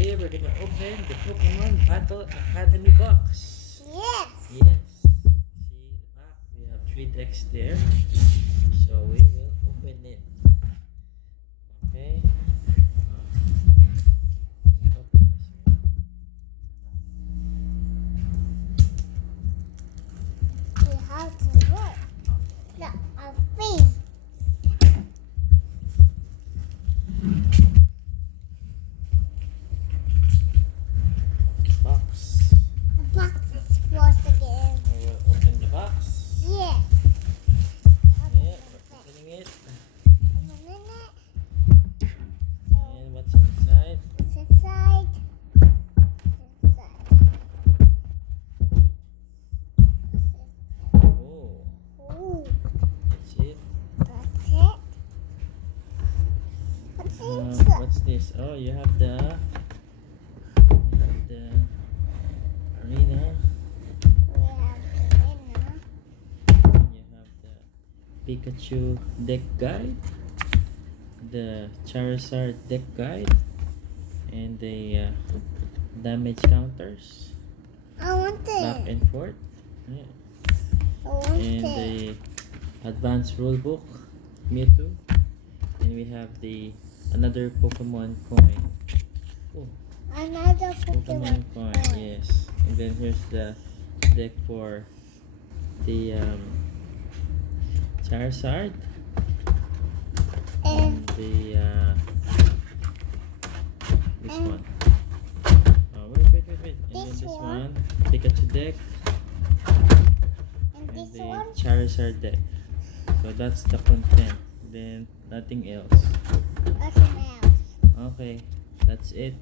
today we're gonna open the Pokemon Battle Academy box. Yes. Yes. See the back, we have 3 decks there. So we will open it. Okay. Open this one. We have to work. Look, our face. Box. The box is closed again. We will open the box. Yes. Yeah, we're opening it. In a minute. So, And what's inside? it's inside. It's inside. Oh, Ooh, that's it. that's it. What's inside? What's this? Oh, you have the arena. We have the winner. You have the Pikachu deck guide, the Charizard deck guide, and the damage counters I want back it. and forth. Yeah. I want And it. the advanced rulebook, Mewtwo, and we have the another Pokemon coin. Oh, Another Pokemon Pokemon coin, yes. And then here's the deck for the Charizard And the this And one. Oh, wait. And then This this one. one, Pikachu deck, and and this the one. Charizard deck. So that's the content. Then nothing else. Nothing else. Okay, that's it.